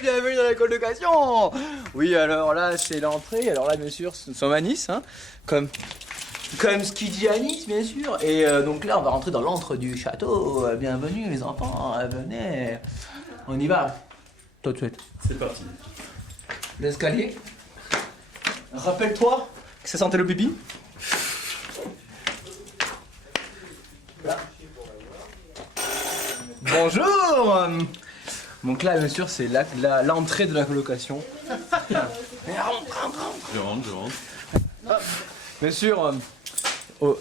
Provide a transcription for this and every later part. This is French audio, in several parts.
bienvenue dans la colocation. Oui, alors là, c'est l'entrée. Alors là, bien sûr, nous sommes à Nice, hein, comme ce qui dit à Nice, bien sûr. Et donc là, on va rentrer dans l'antre du château. Bienvenue, les enfants, venez. On y va. Tout de suite. C'est parti. L'escalier. Rappelle-toi que ça sentait le pipi. Là. Bonjour. Donc là, bien sûr, c'est l'entrée de la colocation. Je rentre. Bien sûr,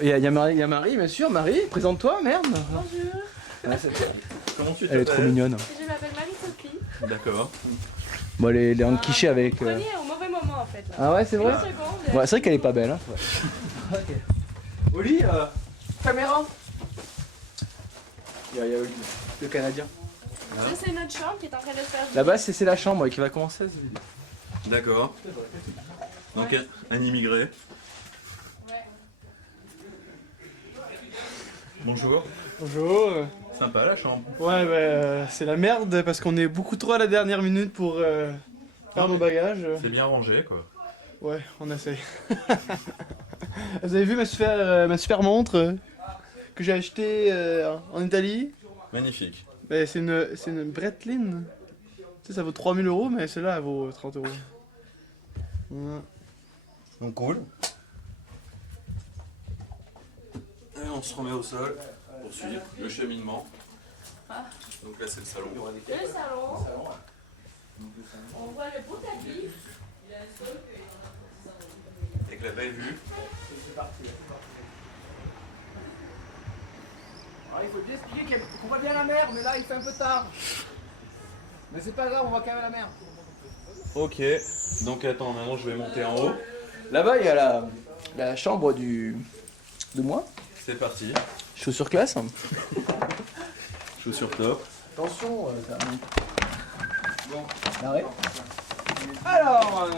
il y a Marie, bien sûr. Marie, présente-toi, merde. Bonjour. Comment tu t'appelles? Elle est trop mignonne. Je m'appelle Marie-Sophie. D'accord. Bon, elle est en quiché avec... Vous preniez au mauvais moment en fait. Là. Ah ouais, c'est vrai. Une seconde. Ouais, c'est vrai qu'elle est pas belle. Hein. Ouais. Ok. Oli, caméra. Il y a Oli, le Canadien. Ça c'est notre chambre qui est en train de se faire. Là-bas, c'est la chambre qui va commencer cette vidéo. D'accord. Donc un immigré. Ouais. Bonjour. Bonjour. Sympa la chambre. Ouais, c'est la merde parce qu'on est beaucoup trop à la dernière minute pour faire nos bagages. C'est bien rangé quoi. Ouais, on essaye. Vous avez vu ma super montre que j'ai achetée en Italie? Magnifique. C'est une Breitling. Tu sais, ça vaut 3000 €, mais celle-là, elle vaut 30 €. Ouais. Donc cool. Et on se remet au sol pour suivre le cheminement. Donc là c'est le salon. Le salon. On voit le beau tapis. Avec la belle vue. Alors, il faut bien expliquer qu'on voit bien la mer, mais là il fait un peu tard. Mais c'est pas grave, on voit quand même la mer. Ok. Donc attends, maintenant je vais monter en haut. Là-bas, il y a la chambre de moi. C'est parti. Chaussures classe. Chaussures top. Attention, ça... Bon, arrête. Alors,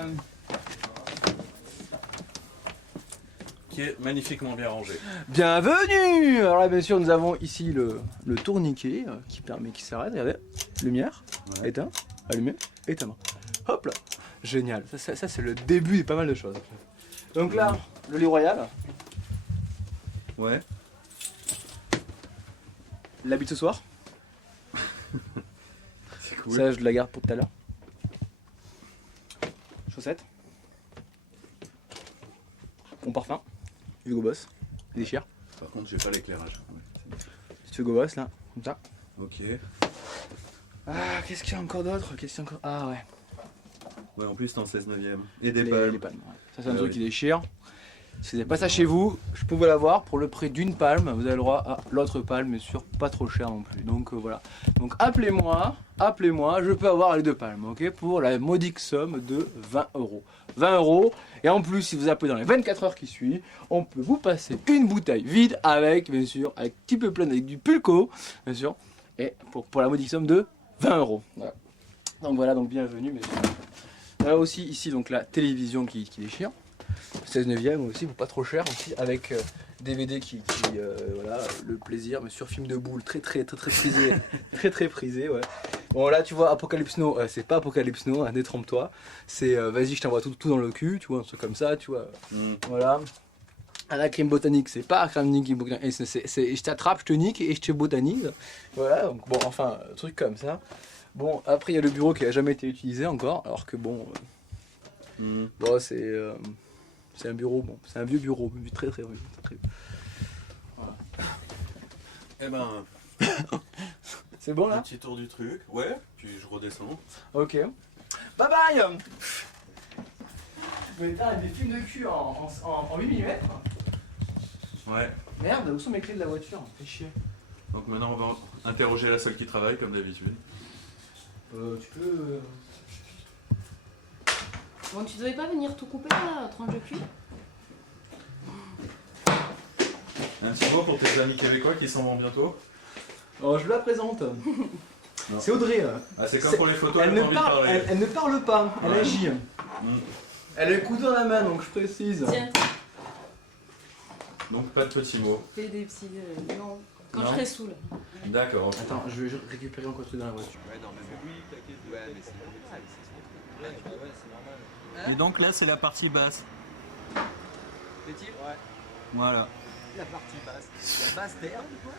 Qui est magnifiquement bien rangé. bienvenue. Alors là, bien sûr, nous avons ici le tourniquet qui s'arrête. Regardez, lumière, Ouais. éteint, allumé, éteint. Hop là, génial. Ça c'est le début de pas mal de choses. Donc là, le lit royal, Ouais. l'habit ce soir. C'est cool. Ça, je la garde pour tout à l'heure. Chaussettes. Mon parfum. Hugo Boss. Il déchire. Par contre j'ai pas l'éclairage. Petit Hugo Boss là, comme ça. Ok. Ah, qu'est-ce qu'il y a encore d'autre? Ah ouais. Ouais, en plus t'es en 16/9. Et des Les palmes. palmes. Ouais. Ça, c'est un Ah truc oui. qui déchire. Si vous n'avez pas ça chez vous, je peux vous l'avoir pour le prix d'une palme. Vous avez le droit à l'autre palme, mais sur pas trop cher non plus. Donc voilà. Donc appelez-moi, je peux avoir les deux palmes, ok? Pour la modique somme de 20 €. 20 €. Et en plus, si vous appelez dans les 24 heures qui suivent, on peut vous passer une bouteille vide avec, bien sûr, avec petit peu plein avec du pulco, bien sûr. Et pour la modique somme de 20 €. Voilà. Donc voilà, donc bienvenue, messieurs. Là aussi, ici, donc la télévision qui déchire. 16/9 aussi, pas trop cher aussi, avec DVD voilà, le plaisir, mais sur film de boule, très prisé, très prisé, ouais. Bon là tu vois Apocalypse Now, c'est pas Apocalypse Now, hein, détrompe-toi, c'est vas-y je t'envoie tout dans le cul, tu vois, un truc comme ça, tu vois, voilà. À la crème botanique, c'est pas crème botanique, c'est je t'attrape, je te nique et je te botanise, voilà, donc bon, enfin, truc comme ça. Bon, après il y a le bureau qui a jamais été utilisé encore, alors que bon, bon c'est un bureau, bon, c'est un vieux bureau, mais très vieux. Voilà. Eh ben, C'est bon là? petit tour du truc. Ouais, puis je redescends. Ok. Bye bye. Mais là, des films de cul en 8 mm. Ouais. Merde, où sont mes clés de la voiture? Fais chier. Donc maintenant on va interroger la seule qui travaille comme d'habitude. Tu peux... Bon, tu devais pas venir tout couper là, tranche de cul. Un petit mot pour tes amis québécois qui s'en vont bientôt. Oh, je la présente. C'est Audrey. Ah, c'est comme pour les photos, Elle elle ne, a pas envie de parler. elle ne parle pas, elle Ouais. agit. Mm. Elle a le couteau dans la main, donc je précise. Tiens, Donc pas de petits mots. fais des petits. Non, quand Non. je serai saoul. D'accord. Attends, je vais récupérer encore un truc dans la voiture. Ouais, non, mais oui, t'inquiète. Ouais, mais c'est normal, c'est normal. Et donc là, c'est la partie basse. Fait-il? Ouais. Voilà. La partie basse. La basse d'air, quoi.